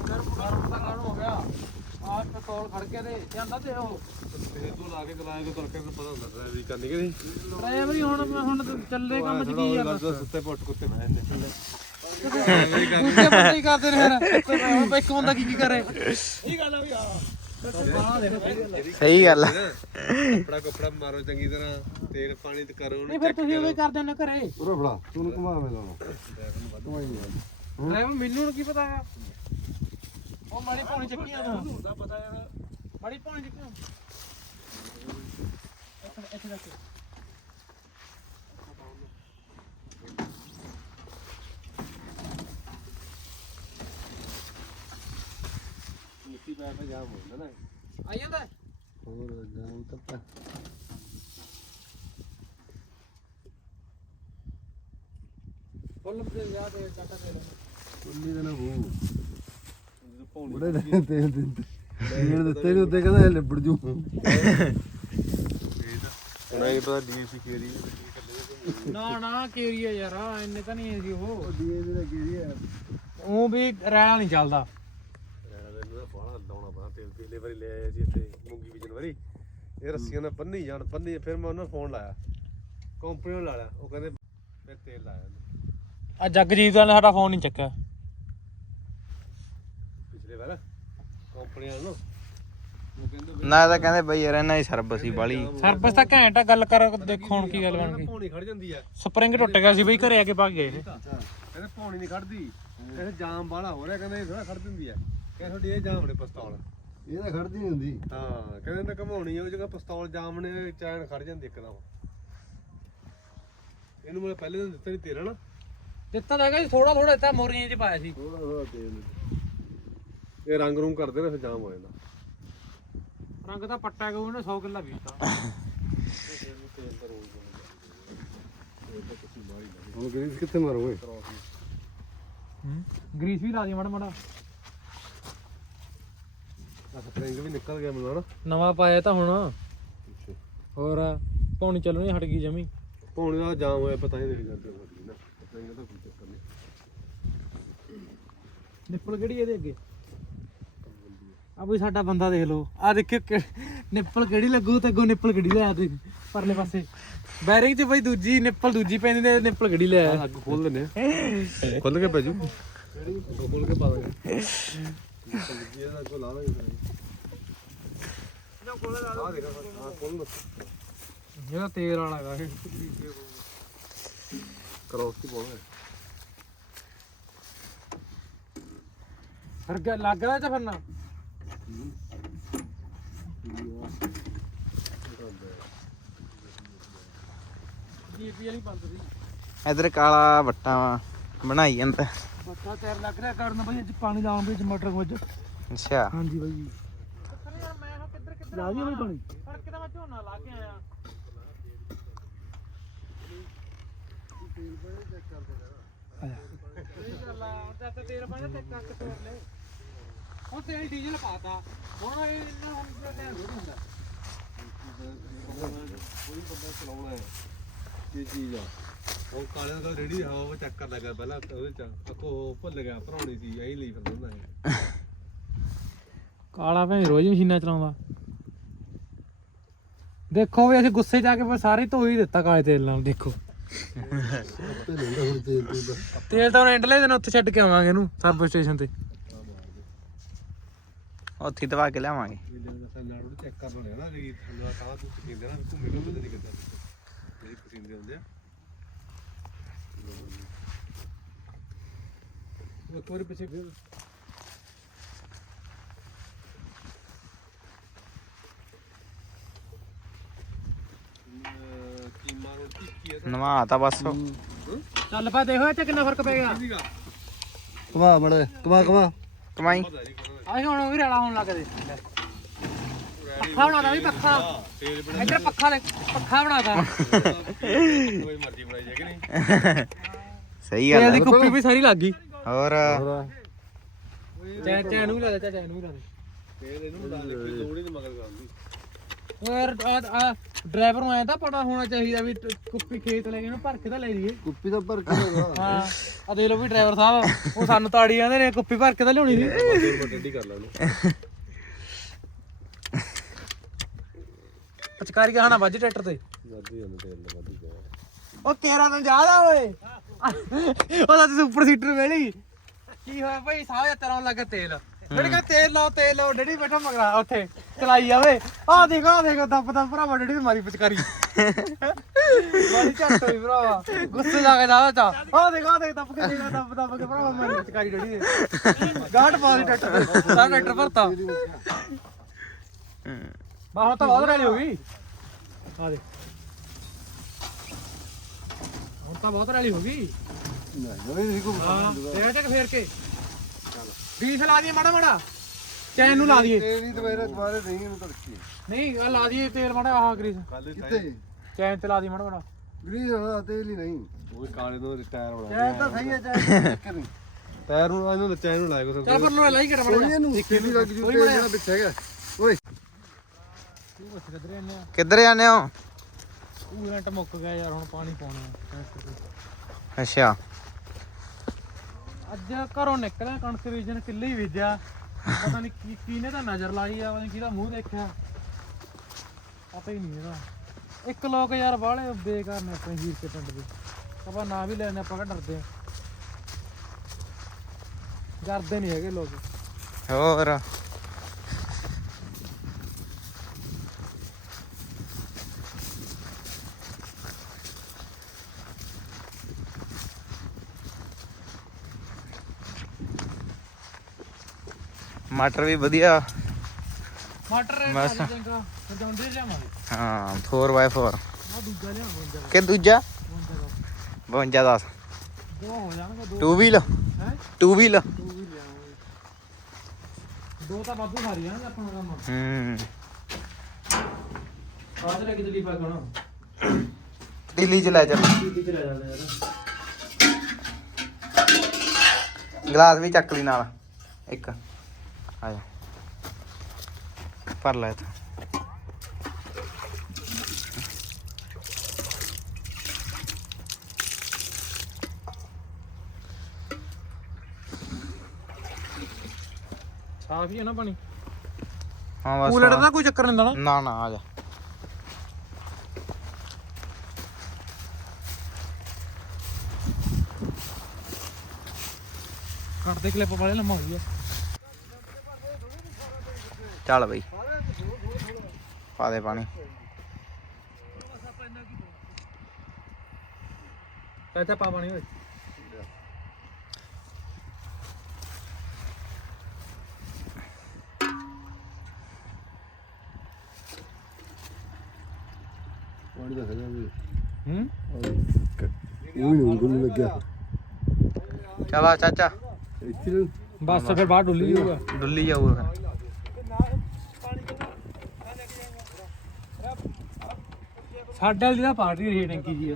ਗਰਮ ਗਰਮ ਤਾਂ ਗਰਮ ਹੋ ਗਿਆ ਆਹ ਪੈਟਰੋਲ ਖੜ ਕੇ ਤੇ ਜਾਂਦਾ ਤੇ ਉਹ ਤੇ ਤੂੰ ਲਾ ਕੇ ਗਲਾਏ ਕੋ ਕਰਕੇ ਪਤਾ ਹੁੰਦਾ ਡਰਾਈਵਰੀ ਕਰਨੀ ਕਿ ਨਹੀਂ ਡਰਾਈਵਰ ਹੀ ਹੁਣ ਹੁਣ ਤਾਂ ਚੱਲੇ ਕੰਮ ਚ ਕੀ ਆ ਬਸ ਸੁੱਤੇ ਪੁੱਟ ਕੁੱਤੇ ਬਹਿ ਜਾਂਦੇ ਦੂਜੇ ਬੰਦੇ ਹੀ ਕਰਦੇ ਨੇ ਫਿਰ। ਹੁਣ ਇੱਕ ਬੰਦਾ ਕੀ ਕੀ ਕਰੇ? ਇਹ ਗੱਲ ਆ ਵੀ ਆ ਸਹੀ ਗੱਲ ਆ। ਕੱਪੜਾ ਕੱਪੜਾ ਮਾਰੋ ਚੰਗੀ ਤਰ੍ਹਾਂ ਤੇਲ ਪਾਣੀ ਤੇ ਕਰੋ ਨਹੀਂ ਫਿਰ ਤੁਸੀਂ ਉਹ ਕਰਦੇ ਨੇ ਘਰੇ। ਉਰੇ ਫੜਾ ਤੂੰ ਘੁਮਾ ਮੈਂ ਲਾਉਣਾ ਡਰਾਈਵਰ ਮੈਨੂੰ ਨੂੰ ਕੀ ਪਤਾ ਹੈ ਉਹ ਮਾੜੀ ਪੌਣੀ ਚੱਕੀ ਆ ਹੁੰਦਾ ਪਤਾ ਯਾਰ। ਮਾੜੀ ਪੌਣੀ ਚੱਕੀ ਆ। ਇੱਥੇ ਇੱਥੇ ਰੱਖ। ਮਿੱਟੀ ਪੈਰ ਤੇ ਜਾਮ ਹੁੰਦਾ ਨਾ ਆਈ ਜਾਂਦਾ? ਹੈ? ਹੋਰ ਜਾਮ ਤਾਂ ਫੁੱਲ ਤੇ ਵਿਆਹ ਤੇ ਟਾਟਾ ਤੇ ਉੱਲੀ ਦਾ ਨਾ ਹੋ ਬੜੇ ਤੇਲ ਤੇਲ ਦਿੰਦੇ। ਤੇਲ ਦਿੱਤੇ ਨਹੀਂ ਉੱਤੇ ਕਹਿੰਦਾ ਇਹ ਲਿਬੜ ਜੂ। ਹੁਣ ਇਹ ਪਤਾ ਡੀਐਸਪੀ ਕੇਰੀ ਨਾ ਨਾ ਕੇਰੀਆ ਯਾਰ ਆ, ਇੰਨੇ ਤਾਂ ਨਹੀਂ ਸੀ ਉਹ। ਡੀਐਸਪੀ ਦਾ ਕੇਰੀ ਹੈ ਉਹ ਵੀ ਰੈਲਾ ਨਹੀਂ ਚੱਲਦਾ। ਮੈਨੂੰ ਤਾਂ ਬਾਹਲਾ ਲਾਉਣਾ ਪਾ ਤੇਲ ਪਿਛਲੇ ਵਾਰੀ ਲੈ ਆਏ ਸੀ ਇੱਥੇ ਮੂੰਗੀ ਬੀਜਣ ਵਾਰੀ। ਇਹ ਰੱਸੀਆਂ ਨਾਲ ਬੰਨੀ ਜਾਣ ਬੰਨੀ ਫਿਰ ਮੈਂ ਉਹਨਾਂ ਫੋਨ ਲਾਇਆ। ਕੰਪਨੀ ਨੂੰ ਲਾ ਲਿਆ। ਉਹ ਕਹਿੰਦੇ ਫਿਰ ਤੇਲ ਲਾਇਆ। ਉਹਨੇ। ਆ ਜਗਜੀਤ ਦਾ ਨੇ ਸਾਡਾ ਫੋਨ ਨਹੀਂ ਚੱਕਿਆ। ਪਿਛਲੇ ਵਾਰ ਕੰਪਨੀ ਵਾਲ ਨੂੰ। ਉਹ ਕਹਿੰਦੇ ਨਾ ਤਾਂ ਕਹਿੰਦੇ ਬਈ ਯਾਰ ਇਹਨਾਂ ਦੀ ਸਰਵਿਸ ਹੀ ਬਾਲੀ ਸਰਵਿਸ ਤਾਂ ਘੈਂਟ ਆ ਗੱਲ ਕਰ ਦੇਖੋ ਹੁਣ ਕੀ ਗੱਲ ਬਣ ਗਈ। ਪੌਣੀ ਖੜ ਜਾਂਦੀ ਆ। ਸਪਰਿੰਗ ਟੁੱਟ ਗਿਆ ਸੀ ਬਈ ਘਰੇ ਆ ਕੇ ਭੱਗ ਗਏ ਇਹ। ਕਹਿੰਦੇ ਪੌਣੀ ਨਹੀਂ ਖੜਦੀ। ਇਹ ਜਾਮ ਬਾਲਾ ਹੋ ਰਿਹਾ ਕਹਿੰਦੇ ਇਹ ਥੋੜਾ ਖੜ ਦਿੰਦੀ ਆ। ਕਹਿੰਦੇ ਤੁਹਾਡੀ ਇਹ ਜਾਮ ਨੇ ਪਿਸਤੌਲ। ਇਹ ਤਾਂ ਖੜਦੀ ਨਹੀਂ ਹੁੰਦੀ। ਹਾਂ ਕਹਿੰਦੇ ਤਾਂ ਘਮਾਉਣੀ ਆ ਉਹ ਜਗ੍ਹਾ ਪਿਸਤੌਲ ਜਾਮ ਨੇ ਚੈਨ ਖੜ ਜਾਂਦੀ ਇੱਕਦਮ। ਇਹਨੂੰ ਮੈਂ ਪਹਿਲੇ ਦਿਨ ਦਿੱਤਾ ਨਹੀਂ ਤੇਰਾ ਨਾ। ਦਿੱਤਾ ਤਾਂ ਹੈਗਾ ਸੀ ਥੋੜਾ ਥੋੜਾ ਦਿੱਤਾ ਮੋਰੀਆਂ 'ਚ ਪਾਇਆ ਸੀ। ਥੋੜਾ ਥੋੜਾ ਤੇਲ। ਇਹ ਰੰਗ ਰੂੰਗ ਕਰਦੇ ਨੇ ਫਿਰ ਜਾਮ ਹੋ ਜਾਂਦਾ। ਰੰਗ ਤਾਂ ਪੱਟਾ ਗਿਆ ਉਹਨੇ 100 ਕਿੱਲਾ ਵੇਚਤਾ ਹੁਣ ਗਰੀਸ ਕਿੱਥੇ ਮਾਰੋਗੇ ਗਰੀਸ ਵੀ ਲਾ ਦੀ ਮਾੜਾ ਮਾੜਾ। ਆ ਸਪਰਿੰਗ ਵੀ ਨਿਕਲ ਗਿਆ ਮੈਨੂੰ ਹਨਾ ਨਵਾਂ ਪਾਇਆ ਤਾਂ ਹੁਣ। ਹੋਰ ਪੌਣੀ ਚੱਲਣੀ ਹਟ ਗਈ ਜਮੀ। ਪੌਣੀ ਦਾ ਜਾਮ ਹੋਇਆ ਪਤਾ ਨਹੀਂ ਲੱਗ ਜਾਂਦਾ ਨਾ। ਸਪਰਿੰਗ ਦਾ ਕੋਈ ਚੱਕਰ ਨਹੀਂ। ਨਿੱਪਲ ਕਿਹੜੀ ਇਹਦੇ ਅੱਗੇ? ਆ ਬਈ ਸਾਡਾ ਬੰਦਾ ਦੇਖ ਲਓ। ਆ ਦੇਖਿਓ ਕਿ- ਨਿੱਪਲ ਕਿਹੜੀ ਲੱਗੂ ਤੇ ਅੱਗੋਂ ਨਿੱਪਲ ਕਿਹੜੀ ਲਿਆ ਤੇ ਪਰਲੇ ਪਾਸੇ। ਬੈਰਿੰਗ 'ਚ ਬਈ ਦੂਜੀ ਨਿੱਪਲ ਦੂਜੀ ਪੈਂਦੀ ਤੇ ਨਿੱਪਲ ਕਿਹੜੀ ਲਿਆ ਅੱਗ ਖੋਲ ਦਿੰਦੇ ਆ। ਖੁੱਲ ਕੇ ਪੈ ਜੂ ਖੋਲ ਕੇ ਪਾ ਦਾਂਗੇ ਜੀ ਇਹਦਾ ਕੋ ਲਾ ਦਾਂਗੇ ਆ ਦੇਖ ਆ ਖੋਲ ਲੋ ਜਿਹੜਾ ਤੇਲ ਵਾਲਾ ਹੈਗਾ ਇਹ। ਕਰੋਸ ਕੀ ਪਾਉਣਾ ਫਿਰ ਲੱਗ ਰਿਹਾ ਤਾਂ ਫਿਰ ਨਾ। ਜੀਪੀ ਵਾਲੀ ਬੰਦ ਸੀ ਇਧਰ ਕਾਲਾ ਵੱਟਾ ਬਣਾਈ ਜਾਂਦਾ। ਬੱਤਾ ਤੇਰ ਲੱਗ ਰਿਹਾ ਕਰਨ ਬਈ ਅੱਜ ਪਾਣੀ ਲਾਉਣ ਵਿੱਚ ਮਟਰ ਵਿੱਚ। ਅੱਛਾ। ਹਾਂਜੀ ਬਾਈ। ਯਾਰ ਮੈਂ ਹਾਂ ਕਿੱਧਰ ਕਿੱਧਰ ਲਾ ਦਈਏ ਬਈ ਪਾਣੀ। ਪਰ ਕਿਤੇ ਮੈਂ ਝੋਨਾ ਲਾ ਕੇ ਆਇਆ। ਇਹ ਗੱਲ ਆ, ਤੇ ਤੇ ਤੇਲ ਪਾਣਾ ਤੇ ਕੱਕ ਤੋੜ ਲੈ ਹੁਣ ਤੇਲ ਡੀਜ਼ਲ ਪਾਤਾ। ਹੁਣ ਇਹ ਇੰਨਾ ਹੁਣ ਤੇ ਧਿਆਨ ਨਹੀਂ ਹੁੰਦਾ। ਕੋਈ ਬੰਦਾ ਚਲਾਉਣਾ ਹੈ। ਕੀ ਚੀਜ਼ ਆ? ਉਹ ਕਾਲਿਆਂ ਦਾ ਰੇੜੀ ਹਵਾ ਵਿੱਚ ਚੈੱਕ ਕਰ ਲੱਗਾ ਪਹਿਲਾਂ ਉਹਦੇ ਚ ਅੱਖੋਂ ਭੁੱਲ ਗਿਆ ਭਰਾਉਣੀ ਸੀ ਐਂ ਲਈ ਫਿਰਦਾ ਹੁੰਦਾ ਹੈ ਕਾਲਾ ਭੈਣ ਰੋਜ਼ ਮਸ਼ੀਨਾਂ ਚਲਾਉਂਦਾ। ਦੇਖੋ ਵੀ ਅਸੀਂ ਗੁੱਸੇ ਜਾ ਕੇ ਫਿਰ ਸਾਰੇ ਧੋ ਹੀ ਦਿੱਤਾ ਕਾਲੇ ਤੇਲ ਨਾਲ ਦੇਖੋ। ਤੇਲ ਤਾਂ ਹੁਣ ਐਂਡਲੇ ਦਿਨ ਉੱਥੇ ਛੱਡ ਕੇ ਆਵਾਂਗੇ ਇਹਨੂੰ ਸਰਵਿਸ ਸਟੇਸ਼ਨ ਤੇ। ਉੱਥੇ ਦਵਾ ਕੇ ਲਿਆਵਾਂਗੇ। ਇਹ ਜਿਹੜਾ ਤਾਂ ਨਾਲ ਚੈੱਕ ਕਰ ਲੈਣਾ ਨਾ ਕਿ ਥੱਲੇ ਤਾਂ ਤੂੰ ਪਸੀਂਦੇ ਨਾ ਘੁੰਮੇ ਘੁੰਮੇ ਤੇ ਨਹੀਂ ਕਿੱਦਾਂ। ਜਿਹੜੀ ਪਸੀਂਦੇ ਹੁੰਦੇ ਆ। ਇੱਕ ਵਾਰੀ ਪਿੱਛੇ ਫਿਰ। ਅਹ ਕੀਮਾ ਰੋਟੀ ਕੀ ਹੈ ਨਵਾ ਤਾਂ ਬਸ। ਚੱਲ ਪਾ ਦੇਖੋ ਇੱਥੇ ਕਿੰਨਾ ਫ਼ਰਕ ਪੈ ਗਿਆ। ਕਮਾ ਮੜ ਕਮਾ ਕਮਾ। ਕਮਾਈ। ਆਹ ਹੁਣ ਉਹ ਵੀ ਰੇੜਾ ਹੋਣ ਲੱਗ ਗਏ। ਪੱਖਾ ਬਣਾਦਾ ਵੀ ਪੱਖਾ। ਬਣਾ ਇੱਧਰ ਪੱਖਾ ਦੇ ਪੱਖਾ ਬਣਾਦਾ ਕੋਈ ਮਰਜ਼ੀ ਬਣਾਈ ਜਾਏ ਕਿ ਨਹੀਂ ਸਹੀ ਗੱਲ ਤੇਲ ਦੀ ਹੈ ਕੁੱਪੀ ਵੀ ਸਾਰੀ ਲੱਗ ਗਈ। ਹੋਰ? ਚੈ ਚੈ ਨੂੰ ਵੀ ਲਾ ਦੇ ਚੈ ਨੂੰ ਵੀ ਲਾ ਦੇ। ਤੇਲ ਇਹਨੂੰ ਲਾ ਦੇ ਕੋਈ ਲੋੜ ਹੀ ਨਹੀਂ ਮਗਰ ਕਰਦੀ ਹੋਰ ਆ ਡਰਾਈਵਰ ਨੂੰ ਐਂ ਤਾਂ ਪਤਾ ਹੋਣਾ ਚਾਹੀਦਾ ਵੀ ਟ- ਕੁੱਪੀ ਖੇਤ ਲੈ ਕੇ ਇਹਨੂੰ ਭਰ ਕੇ ਤਾਂ ਲੈ ਲਈਏ। ਕੁੱਪੀ ਦਾ ਭਰ ਕੇ ਲਗਾ ਹਾਂ ਆ ਦੇਖ ਲਓ ਵੀ ਡਰਾਈਵਰ ਸਾਹਿਬ ਉਹ ਸਾਨੂੰ ਤਾੜੀ ਜਾਂਦੇ ਨੇ ਕੁੱਪੀ ਭਰ ਕੇ ਤਾਂ ਲਿਆਉਣੀ ਸੀ। ਟੱਡੀ ਕਰ ਲਾ ਉਹਨੂੰ ਪਚਕਾਰੀ ਕਹਾਣਾ ਵੱਜ ਟਰੈਕਟਰ ਤੇ? ਵੱਧੀ ਜਾਂਦਾ ਤੇਲ ਦਾ ਵੱਧੀ ਜਾਏ ਉਹ ਕੇਰਾ ਤਾਂ ਜ਼ਿਆਦਾ ਓਏ। ਉਹਦਾ ਤੇ ਸੁਪਰ ਸੀਟਰ ਵੇਲੀ ਕੀ ਹੋਇਆ ਭਾਈ? ਸਾਹ ਤੇਰਾ ਲੱਗਾ ਤੇਲ। ਡੈਡੀ ਕਹਿੰਦਾ ਤੇਲ ਲਾਓ ਤੇਲ ਲਾਓ ਡੈਡੀ ਬੈਠਾ ਮਗਰਾ ਉੱਥੇ ਚਲਾਈ ਜਾਵੇ। ਆਹ ਦੇਖੋ ਆਹ ਦੇਖੋ ਦੱਬ ਦੱਬ ਭਰਾਵਾ ਡੈਡੀ ਦੀ ਮਾਰੀ ਪਚਕਾਰੀ। ਮਾਰੀ ਝੱਟ ਹੋਈ ਭਰਾਵਾ। ਗੁੱਸੇ ਜਾ ਕੇ ਜਾਵਾ ਚਾ ਆਹ ਦੇਖੋ ਦੱਬ ਕੇ ਦੇਖੋ ਦੱਬ ਦੱਬ ਕੇ ਭਰਾਵਾ ਮਾਰੀ ਪਚਕਾਰੀ ਡੈਡੀ ਦੇ। ਗਾਟ ਪਾ ਦੀ ਟਰੈਕਟਰ ਤੇ। ਸਾਰਾ ਟਰੈਕਟਰ ਭਰਤਾ। ਤਾਂ ਬਹੁਤ ਰੈਲੀ ਹੋ ਗਈ। ਆ ਦੇ ਹੁਣ ਤਾਂ ਬਹੁਤ ਰੈਲੀ ਹੋ ਗਈ। ਹਾਂ ਫੇਰ ਚੱਕ ਫੇਰ ਕੇ। ਗਰੀਸ ਲਾ ਦਈਏ ਮਾੜਾ ਮਾੜਾ। ਚੈਨ ਨੂੰ ਲਾ ਦਈਏ। ਤੇਲ ਹੀ ਦੁਬਾਰਾ ਦੁਬਾਰਾ ਨਹੀਂ ਇਹਨੂੰ ਤੜਕੀ। ਨਹੀਂ ਆ ਲਾ ਦਈਏ ਤੇਲ ਮਾੜਾ ਆਹ ਗਰੀਸ ਹੀ ਕਿੱਥੇ? ਚੈਨ ਤੇ ਲਾ ਦਈਏ ਮਾੜਾ ਮਾੜਾ। ਗਰੀਸ ਵਾਲਾ ਤੇਲ ਹੀ ਨਹੀਂ। ਉਹ ਕਾਲੇ ਨੂੰ ਟਾਇਰ ਬਣਾ ਚਾਹ ਤਾਂ ਸਹੀ ਹੈ ਨਹੀਂ। ਟਾਇਰ ਨੂੰ ਇਹਨੂੰ ਲੱਚਾ ਇਹਨੂੰ ਲਾਇਆ ਕੋ ਚੱਲ ਪਰ ਲੋ ਲਾਈ ਕਰ ਮਾੜਾ ਇਹਨੂੰ ਕਿੰਨੀ ਲੱਗ ਜੂ ਤੇਲ ਜਿਹੜਾ ਵਿੱਚ ਹੈਗਾ। ਓਏ। ਤੂੰ ਕਿੱਧਰ ਜਾਂਦੇ ਆ ਕਿੱਧਰ ਜਾਂਦੇ ਹੋ ਕੂਲੈਂਟ ਮੁੱਕ ਗਿਆ ਯਾਰ ਹੁਣ ਪਾਣੀ ਪਾਉਣਾ ਤੇ ਅੱਛਾ। ਅੱਜ ਘਰੋਂ ਨਿਕਲਿਆ ਕਣਕ ਕਿੱਲੇ ਹੀ ਬੀਜਿਆ। ਪਤਾ ਨਹੀਂ ਕੀ ਕੀਨੇ ਤਾਂ ਨਜ਼ਰ ਲਾਈ ਆ, ਪਤਾ ਨਹੀਂ ਕਿਹਦਾ ਮੂੰਹ ਦੇਖਿਆ। ਪਤਾ ਹੀ ਨਹੀਂ ਇਹਦਾ। ਇੱਕ ਲੋਕ ਯਾਰ ਬਾਹਲੇ ਬੇਕਾਰ ਨੇ ਆਪਣੇ ਵੀਰ ਕੇ ਪਿੰਡ ਦੇ। ਆਪਾਂ ਨਾਂ ਵੀ ਲੈਣੇ ਆਪਾਂ ਕਿਹੜਾ ਡਰਦੇ ਆ ਡਰਦੇ ਨਹੀਂ ਹੈਗੇ ਲੋਕ। ਹੋਰ? ਮਟਰ ਵੀ ਵਧੀਆ। ਮਟਰ ਬਸ। ਆ ਚੰਗਾ ਜਾਂਦੇ ਲਿਆਵਾਂਗੇ। ਹਾਂ 4x4 ਆ ਦੂਜਾ ਲਿਆਵਾਂਗੇ ਕਿ ਦੂਜਾ? ਬੰਦਾ 52 10 ਦੋ। ਹੋ ਜਾਣਗੇ ਦੋ। ਟੂ ਵੀਲ ਹੈ? ਟੂ ਵੀਲ ਦੋ ਵੀ ਲਿਆਵਾਂਗੇ। ਦੋ ਤਾਂ ਵਾਧੂ ਸਾਰੀ ਜਾਣਗੇ ਆਪਣਾ ਕੰਮ। ਹੂੰ। ਕਾਹਦੇ ਲੈ ਕੇ ਦਿੱਲੀ ਪਾ ਖਾਣਾ ਦਿੱਲੀ ਚ ਲੈ ਚੱਲ। ਦਿੱਲੀ ਚ ਲੈ ਜਾਂਦੇ ਯਾਰ ਗਲਾਸ ਵੀ ਚੱਕ ਲਈ ਨਾਲ। ਇੱਕ। ਆ ਜਾ ਭਰ ਲੈ ਇੱਥੇ। ਸਾਫ਼ ਹੀ ਹੈ ਨਾ ਪਾਣੀ? ਹਾਂ ਬਸ ਕੂਲਰ। ਦਾ ਕੋਈ ਚੱਕਰ ਨਹੀਂ ਹੁੰਦਾ ਨਾ ਨਾ ਨਾ ਆ ਜਾ ਕੱਟਦੇ ਕਲਿੱਪ ਵਾਲੇ ਲੰਮਾ ਹੋ ਗਿਆ। ਚੱਲ ਬਈ। ਪਾ ਦੇ ਪਾਣੀ। ਚਾਚਾ ਪਾ ਪਾਣੀ ਓਏ। ਪਾਣੀ ਦਾ ਹੈਗਾ ਵੀ। ਹੂੰ? ਉਹ ਹੀ ਉਂਗਲ ਨੂੰ ਲੱਗਿਆ। ਚੱਲ ਆ ਚਾਚਾ। ਇੱਥੇ ਬਸ ਫਿਰ ਬਾਹਰ ਡੁੱਲੀ ਜਾਊਗਾ। ਡੁੱਲੀ ਜਾਊਗਾ ਫਿਰ। ਸਾਡੇ ਵਾਲੀ ਦਾ ਪਾਰਟੀ ਰਹੀ ਟੈਂਕੀ ਜੀ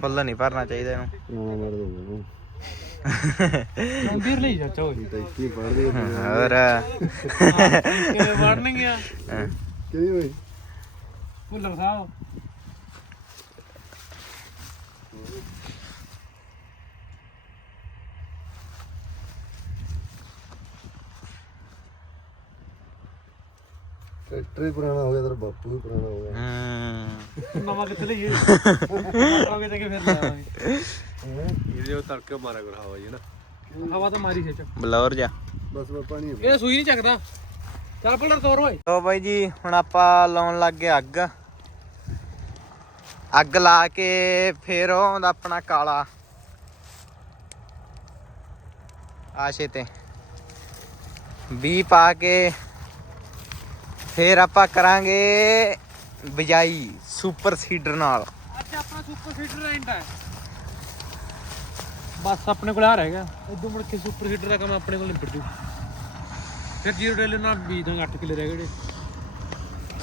ਫੁੱਲ ਨਹੀਂ ਭਰਨਾ ਚਾਹੀਦਾ ਇਹਨੂੰ। ਪੁਰਾਣਾ ਮਾਰ ਦੋ ਮੰਦਿਰ ਲਈ ਚਾਚਾ ਤਾਂ ਇੱਥੇ ਪੜ ਦੇ ਹੋਰ। ਕਿਵੇਂ ਵੜਨਗੇ ਆ। ਹਾਂ। ਕਿਹੜੀ ਓਏ ਭੁੱਲਰ ਸਾਹਿਬ। ਟਰੈਕਟਰ ਹੀ ਪੁਰਾਣਾ ਹੋ ਗਿਆ ਤੇਰਾ ਬਾਪੂ ਵੀ ਪੁਰਾਣਾ ਹੋ ਗਿਆ। ਹੂੰ। ਨਵਾਂ ਕਿੱਥੇ ਲਈਏ? ਆਗੇ ਤੇ ਫਿਰ ਲੈ ਆਵਾਂਗੇ। ਇਹਦੇ ਉਹ ਤੜਕੇ ਮਾਰਿਆ ਕਰ ਹਵਾ ਜੀ ਨਾ। ਹਵਾ ਤਾਂ ਮਾਰੀ ਖਿੱਚ। ਬਲੌਰ ਜਾ। ਬਸ ਮੈਂ ਪਾਣੀ ਇਹ ਸੂਈ ਨਹੀਂ ਚੱਕਦਾ। ਚੱਲ ਪਲਰ ਤੋਰ ਓਏ। ਲੋ ਬਾਈ ਜੀ ਹੁਣ ਆਪਾਂ ਲਾਉਣ ਲੱਗ ਗਏ ਅੱਗ। ਅੱਗ ਲਾ ਕੇ ਫੇਰ ਉਹ ਆਉਂਦਾ ਆਪਣਾ ਕਾਲਾ। ਆਸ਼ੇ ਤੇ। ਵੀ ਪਾ ਕੇ ਫੇਰ ਆਪਾਂ ਕਰਾਂਗੇ ਬਿਜਾਈ ਸੁਪਰ ਸੀਡਰ ਨਾਲ। ਅੱਜ ਆਪਣਾ ਸੁਪਰ ਸੀਡਰ ਹੈ। ਬਸ ਆਪਣੇ ਕੋਲ ਆ ਰਹਿ ਗਿਆ। ਉਦੋਂ ਮੁੜ ਕੇ ਸੁਪਰ ਸੀਡਰ ਦਾ ਕੰਮ ਆਪਣੇ ਕੋਲ ਨਿਬੜ ਜੂ। ਫਿਰ ਜੀਰੋ ਡੇਲੇ ਨਾਲ ਬੀਜ ਦਾਂਗੇ 8 ਕਿੱਲੇ ਰਹਿ ਗਏ।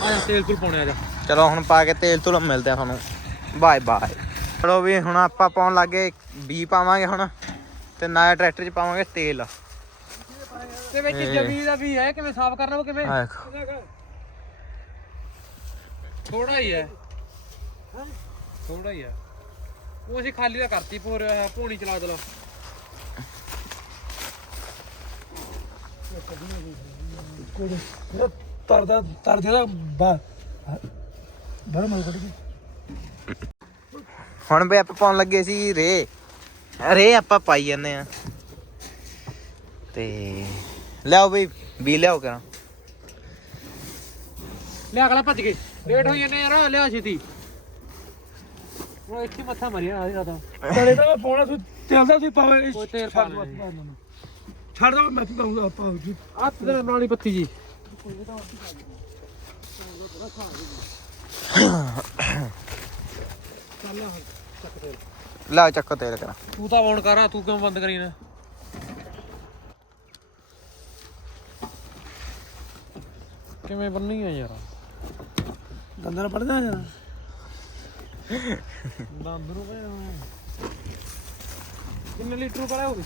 ਆ ਜਾ ਤੇਲ ਤੁਲ ਪਾਉਣੇ ਆ ਜਾ। ਚਲੋ ਹੁਣ ਪਾ ਕੇ ਤੇਲ ਤੁਲ ਮਿਲਦੇ ਆ ਤੁਹਾਨੂੰ। Bye bye. ਚਲੋ ਵੀ ਹੁਣ ਆਪਾਂ ਪਾਉਣ ਲੱਗੇ ਬੀ ਪਾਵਾਂਗੇ ਹੁਣ ਤੇ ਨਾਲ ਟਰੈਕਟਰ 'ਚ ਪਾਵਾਂਗੇ ਤੇਲ। ਤੇ ਵਿੱਚ ਇਹ- ਜਮੀ ਦਾ ਵੀ ਹੈ ਕਿਵੇਂ ਸਾਫ਼ ਕਰਨਾ ਉਹ ਕਿਵੇਂ? ਥੋੜਾ ਹੀ ਹੈ। ਥੋੜਾ ਹੀ ਹੈ। ਉਹ ਅਸੀਂ ਖਾਲੀ ਦਾ ਕਰਤੀ ਪੂਰ ਪੂਣੀ ਚਲਾ ਚਲਾ। ਜਿਹੜਾ ਤਰਦਾ ਤਰ ਜਿਹੜਾ ਬਾ ਬਰ ਮਲ ਕੱਢ ਕੇ। ਹੁਣ ਵੀ ਆਪਾਂ ਪਾਉਣ ਲੱਗੇ ਸੀ ਰੇ। ਰੇ ਆਪਾਂ ਪਾਈ ਜਾਂਦੇ ਆ ਤੇ ਲਿਆਓ ਬਈ ਵੀ ਲਿਆਓ ਕਰਾਂ ਲਿਆ ਅਗਲਾ ਭੱਜ ਕੇ। ਲੇਟ ਹੋਈ ਜਾਂਦੇ ਯਾਰ ਲਿਆ ਛੇਤੀ। ਉਹ ਇੱਥੇ ਮੱਥਾ ਮਰਿਆ ਆਦੀ ਰਾਤਾਂ ਤਲੇ ਤਾਂ ਮੈਂ ਪਾਉਣਾ ਤੂੰ ਤੇਲ ਦਾ ਤੁਸੀਂ ਪਾਵੇ ਕੋਈ ਤੇਲ ਪਾ ਛੱਡ ਦੋ ਮੈਂ ਪਾਉਂਗਾ ਆਪਾਂ ਜੀ ਹੱਥ ਦੇ ਨਾਲ ਪੱਤੀ ਜੀ। ਲਿਆਓ ਚੱਕੋ ਤੇਲ ਕਰਾਂ ਤੂੰ ਤਾਂ ਔਨ ਕਰ ਤੂੰ ਕਿਉਂ ਬੰਦ ਕਰੀ ਨਾ? ਕਿਵੇਂ ਬੰਨੀ ਆ ਯਾਰ? ਦੰਦਾਂ ਨਾਲ ਪੜਦਾ ਜਾਣਾ। ਦੰਦ ਨੂੰ ਪਿਆ ਕਿੰਨੇ ਲੀਟਰ ਕਰਾ ਹੋਵੇ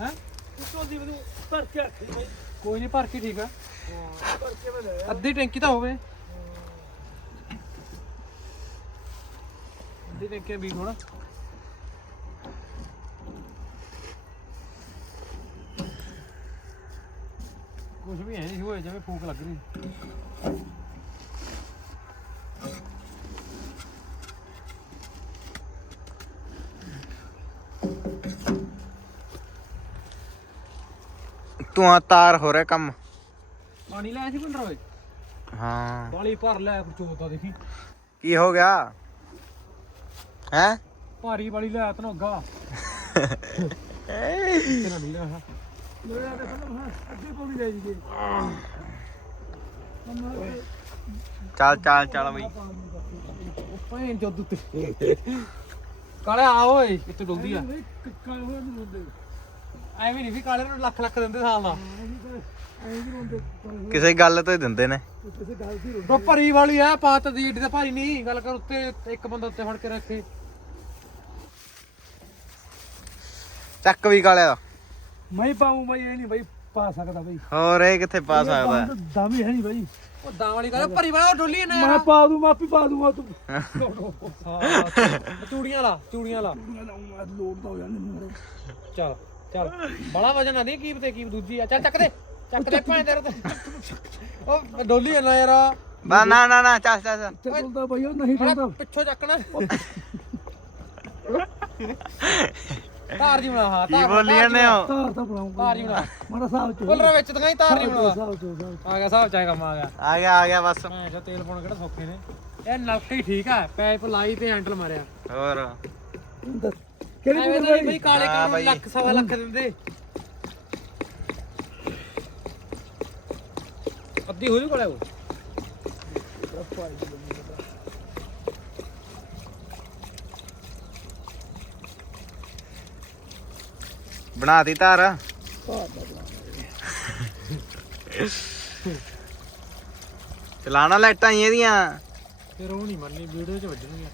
ਹੈ? ਪਰ ਕੀ ਆਖੀ ਬਾਈ ਕੋਈ ਨਹੀਂ ਭਰ ਕੇ ਠੀਕ ਆ। ਪਰ ਕੇ ਮੈਂ ਅੱਧੀ ਟੈਂਕੀ ਤਾਂ ਹੋਵੇ। ਅੱਧੀ ਟੈਂਕੀ ਵੀ ਹੋਣਾ। ਕੁਝ ਵੀ ਹੈ ਨਹੀਂ ਹੋਏ ਜਿਵੇਂ ਫੂਕ ਲੱਗ ਰਹੀ ਤੂੰ ਆ ਤਾਰ ਹੋ ਰਿਹਾ ਕੰਮ ਪਾਣੀ ਲੈ ਸੀ ਪਿੰਡਰ ਓਏ ਹਾਂ ਬਾਲੀ ਭਰ ਲੈ ਚੋਤਾ ਦੇਖੀ ਕੀ ਹੋ ਗਿਆ ਹੈ ਭਾਰੀ ਵਾਲੀ ਲੈ ਤਨੋਗਾ ਤੇਰਾ ਨਹੀਂ ਲਿਆ ਲੋੜਾ ਦੇ ਫਲਮ ਹਾਂ ਅੱਗੇ ਪੌੜੀ ਲੈ ਜੀਏ ਚੱਲ ਚੱਲ ਚੱਲ ਬਈ। ਭੈਣ ਚੋਦ ਉੱਤੇ। ਕਾਲੇ ਆ ਓਏ ਕਿੱਥੇ ਡੁੱਲਦੀ ਆ। ਕਾਲ ਐਵੇਂ ਨਹੀਂ ਵੀ ਕਾਲੇ ਨੂੰ ਲੱਖ ਲੱਖ ਦਿੰਦੇ ਸਾਲ ਦਾ। ਐਂ ਵੀ ਹੁੰਦੇ ਕਿਸੇ ਗੱਲ ਤੋਂ ਹੀ ਦਿੰਦੇ ਨੇ। ਕਿਸੇ ਗੱਲ ਦੀ ਉਹ ਭਰੀ ਵਾਲੀ ਆ ਪਾਤ ਦੀ ਏਡੀ ਤਾਂ ਭਾਰੀ ਨਹੀਂ। ਗੱਲ ਕਰ ਉੱਤੇ ਇੱਕ ਬੰਦਾ ਉੱਤੇ ਫੜ ਕੇ ਰੱਖੇ। ਚੱਕ ਵੀ ਕਾਲਿਆ। ਦਾ ਮੈਂ ਪਾਉਂ ਮੈਂ ਇਹ ਨਹੀਂ ਬਾਈ ਪਾ ਸਕਦਾ ਬਾਈ। ਹੋਰ ਇਹ ਕਿੱਥੇ ਪਾ ਸਕਦਾ? ਹੈ? ਦਮ ਹੀ ਹੈ ਨਹੀਂ ਬਾਈ। ਉਹ ਦਾਂ ਵਾਲੀ ਗੱਲ ਭਰੀ ਵਾਲਾ ਡੋਲੀ ਨਾ ਮੈਂ ਪਾ ਦੂੰ ਮਾਪੀ ਪਾ ਦੂੰਗਾ ਤੂੰ ਚੂੜੀਆਂ ਲਾ ਚੂੜੀਆਂ ਲਾ। ਲੋਡ ਤਾਂ ਹੋ ਜਾਂਦੇ ਚੱਲ ਚੱਲ। ਬੜਾ ਵਜਨ ਆ ਨਹੀਂ ਕੀਪ ਤੇ ਕੀਪ ਦੂਜੀ ਆ। ਚੱਲ ਚੱਕ ਦੇ ਚੱਕ ਦੇ ਭਾਂ ਤੇਰੇ ਤੇ। ਉਹ ਡੋਲੀ ਨਾ ਯਾਰ। ਬਾ ਨਾ ਨਾ ਨਾ ਚੱਲ ਚੱਲ ਚੱਲ। ਤੇ ਬੋਲਦਾ ਬਾਈ ਉਹ ਨਹੀਂ ਠੰਡਾ ਪਿੱਛੋਂ ਚੱਕਣਾ। [LAUGHS] ਤਾਰ ਜੀ ਬਣਾ ਹਾਂ ਕੀ ਤਾਰ ਬੋਲੀ ਜਾਂਦੇ ਹੋ? ਤਾਰ ਤਾਂ ਬਣਾਉਂਗਾ ਤਾਰ ਜੀ ਬਣਾ। ਮਾੜਾ ਸਾਹਿਬ ਚ ਕੁਲਰ ਵਿੱਚ ਦਿਖਾਈ ਤਾਰ ਜੀ ਬਣਾ। ਸਾਹਿਬ ਚ ਆ ਗਿਆ ਸਾਹਿਬ ਚਾਹੇ ਕੰਮ ਆ ਗਿਆ। ਆ ਗਿਆ ਆ ਗਿਆ ਬਸ। ਮੈਂ ਕਿਹਾ ਤੇਲ ਪਾਉਣ ਕਿਹੜਾ ਸੌਖੇ ਨੇ। ਇਹ ਨਲਕੇ ਹੀ ਠੀਕ ਆ ਪਾਈਪ ਲਾਈ ਤੇ ਹੈਂਡਲ ਮਾਰਿਆ। ਹੋਰ? ਕਿਹੜੀ ਬਈ ਕਾਲੇ ਬਾਈ। ਲੱਖ ਸਵਾ ਲੱਖ ਦਿੰਦੇ। ਅੱਧੀ ਹੋ ਜੂ ਕੋਲੇ ਉਹ? ਬਣਾਤੀ ਧਾਰ। ਚਲਾਣਾ ਲਾਈਟਾਂ ਹੀ ਇਹਦੀਆਂ। ਫਿਰ ਉਹ ਨਹੀਂ ਮੰਨਣੀ ਵੀਡੀਓ 'ਚ ਵੱਜਣਗੀਆਂ।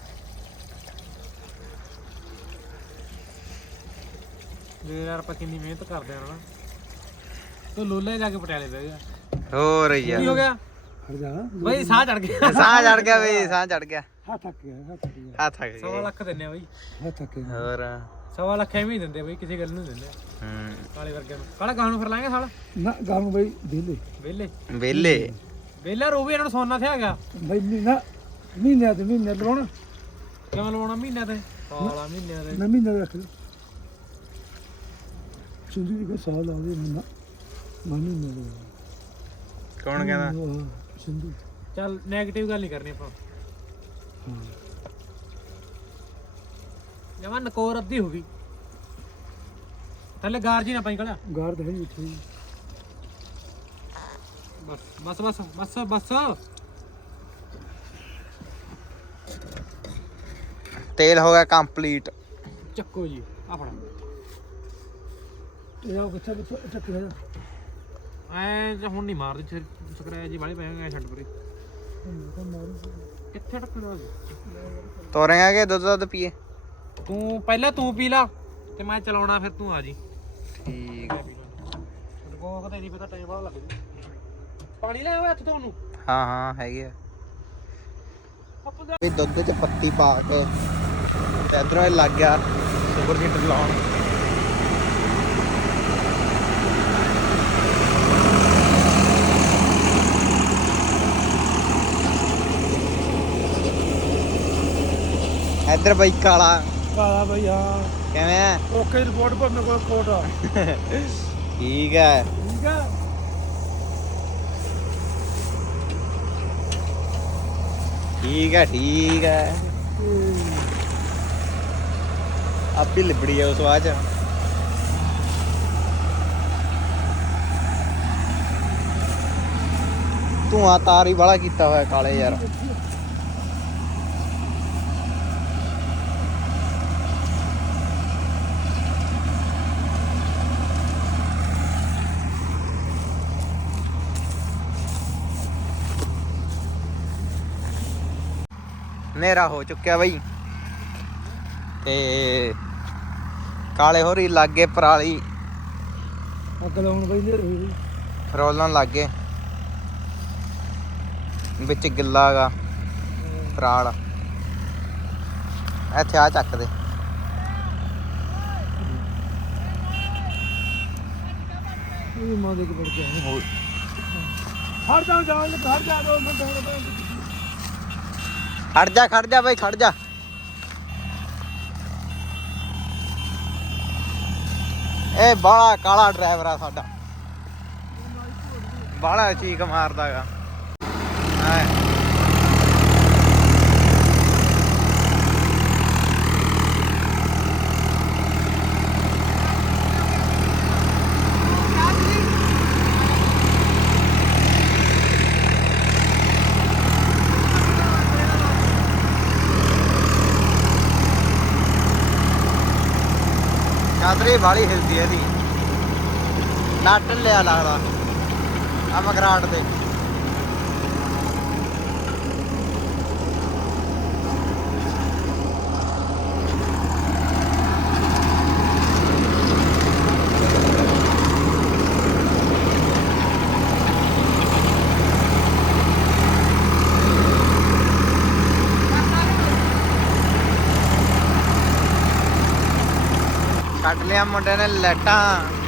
ਯਾਰ ਆਪਾਂ ਕਿੰਨੀ ਮਿਹਨਤ ਕਰਦੇ ਆ ਨਾ। ਤੂੰ ਲੋਲੇ ਜਾ ਕੇ ਪਟਿਆਲੇ ਬਹਿ ਗਿਆ ਹੋਰ ਕੀ ਹੋ ਯਾਰ ਗਿਆ? ਹਟ ਜਾ। ਬਈ ਸਾਹ ਚੜ ਗਿਆ। ਸਾਹ ਚੜ ਗਿਆ ਬਈ ਸਾਹ ਚੜ ਗਿਆ। ਹੱਥ ਥੱਕ ਗਿਆ ਹੱਥ ਥੱਕ ਗਿਆ। ਹੱਥ ਲੱਖ ਦਿੰਨੇ ਆ ਬਈ। ਹੱਥ ਥੱਕ ਗਿਆ। ਹੋਰ। ਸਵਾ ਲੱਖ ਐਵੇਂ ਹੀ ਦਿੰਦੇ ਬਈ ਕਿਸੇ ਗੱਲ ਨੂੰ ਦਿੰਦੇ। ਹੂੰ। ਕਾਲੇ ਵਰਗੇ ਨੂੰ। ਕਾਲਾ ਗਾਹ ਨੂੰ ਫਿਰ ਲਾਂਗੇ ਸਾਲ? ਨਾ ਗਾਂ ਨੂੰ ਬਈ ਦੇਲੇ ਵਿਹਲੇ। ਵੇਲੇ ਵਿਹਲਾ ਰੋਵੇ ਇਹਨਾਂ ਨੂੰ ਸੋਨਾ ਥਿਆ ਗਿਆ। ਬਈ ਮਹੀਨਾ ਮਹੀਨਿਆਂ ਤੇ ਮਹੀਨੇ ਲਵਾਉਣਾ। ਕਿਵੇਂ ਲਵਾਉਣਾ ਮਹੀਨਿਆਂ ਤੇ? ਸਾਲਾ ਮਹੀਨਿਆਂ ਤੇ। ਨਾ ਮਹੀਨੇ ਰੱਖ ਲੈ ਚੁੰਦੀ ਦੀ ਕੋਈ ਸਾਲ ਮਹੀਨਾ। ਨਾ ਮਹੀਨੇ ਦੇ ਕੌਣ ਕਹਿੰਦਾ? ਸਿੰਧੂ ਚੱਲ 네ਗੇਟਿਵ ਗੱਲ ਨਹੀਂ ਕਰਨੀ ਆਪਾਂ। ਜਮਾ ਨਕੋਰ ਅੱਧੀ ਹੋ ਗਈ। ਥੱਲੇ ਗਾਰ ਜੀ ਨਾ ਪਾਈ ਕਲਾ। ਗਾਰ ਤਾਂ ਹੈ ਹੀ ਇੱਥੇ ਹੀ। ਬਸ ਬਸ ਬਸ ਬਸ ਬਸ। ਤੇਲ ਹੋ ਗਿਆ ਕੰਪਲੀਟ। ਚੱਕੋ ਜੀ ਆ ਫੜਾ। ਇਹ ਆ ਕਿੱਥੇ ਕਿੱਥੇ ਚੱਕਿਆ ਐ ਜੇ ਹੁਣ ਨਹੀਂ ਮਾਰਦੇ ਫਿਰ ਸਕਰੈਚ ਜੀ ਵਾਲੇ ਪੈਣਗੇ ਛੱਡ ਪਰੇ। ਕਿੱਥੇ ਟੱਕਣਾ ਤੋਰੇਗਾ ਕਿ ਦੁੱਧ ਦੁੱਧ ਪੀਏ? ਤੂੰ ਪਹਿਲਾਂ ਤੂੰ ਪੀ ਲਾ ਤੇ ਮੈਂ ਚਲਾਉਣਾ ਫਿਰ ਤੂੰ ਆ ਜੀ। ਠੀਕ। ਕੋਕ ਤੇ ਨਹੀਂ ਪਤਾ ਟਾਈਮ ਬੜਾ ਲੱਗ ਜੂ। ਪਾਣੀ ਲੈ ਆਓ ਹੱਥ ਤੁਹਾਨੂੰ ਹਾਂ ਹਾਂ ਹੈਗੇ ਆ। ਇਹ ਦੁੱਧ ਚ ਪੱਤੀ ਪਾ ਕੇ ਤੇ ਇਧਰੋਂ ਇਹ ਲੱਗ ਗਿਆ ਸੁਪਰ ਹੀਟਰ ਲਾਉਣ ਇਧਰ ਬਈ ਕਾਲਾ ਕਾਲਾ ਬਈ ਹਾਂ। ਕਿਵੇਂ ਆ ਓਕੇ ਰਿਪੋਰਟ ਪਰ ਮੇਰੇ ਕੋਲ ਕੋਟ ਆ। ਠੀਕ ਹੈ ਠੀਕ ਆ ਠੀਕ ਹੈ ਠੀਕ ਹੈ ਆਪੀ ਲਿਬੜੀ ਆ ਉਸ ਬਾਅਦ ਚ। ਧੂਆਂ ਤਾਰ ਵਾਲਾ ਕੀਤਾ ਹੋਇਆ ਕਾਲੇ ਯਾਰ। ਹਨੇਰਾ ਹੋ ਚੁੱਕਿਆ ਬਈ। ਤੇ ਕਾਲੇ ਹੋਰੀ ਲਾਗੇ ਪਰਾਲੀ ਅੱਗ ਲਾਉਣ ਬਈ ਨੇਰ ਹੋਈ ਫਰੋਲਣ ਲੱਗੇ। ਵਿੱਚ ਗਿੱਲਾ ਹੈਗਾ ਪਰਾਲ। ਇੱਥੇ ਆ ਚੱਕ ਦੇ। ਇਹ ਮਾਂ ਦੇ ਕੇ ਪੜ ਗਿਆ ਹੋਰ। ਜਾ ਜਾ ਹਰ ਜਾ ਦੋ ਮਿੰਟ ਖੜ ਜਾ ਖੜ ਜਾ ਬਈ, ਖੜ ਜਾ। ਇਹ ਬਾਲਾ ਕਾਲਾ ਡਰਾਈਵਰ ਆ ਸਾਡਾ। ਬਾਲਾ ਚੀਕ ਮਾਰਦਾਗਾ ਹਾਂ ਚਾਦਰੀ ਵਾਲੀ ਹਿਲਦੀ ਹੈ ਇਹਦੀ। ਨੱਟ ਲਿਆ ਲੱਗਦਾ। ਆ ਮਗਰਾਟ ਦੇ। ਕੱਢ ਲਿਆ ਮੁੰਡੇ ਨੇ ਲੈਟਾਂ ਐ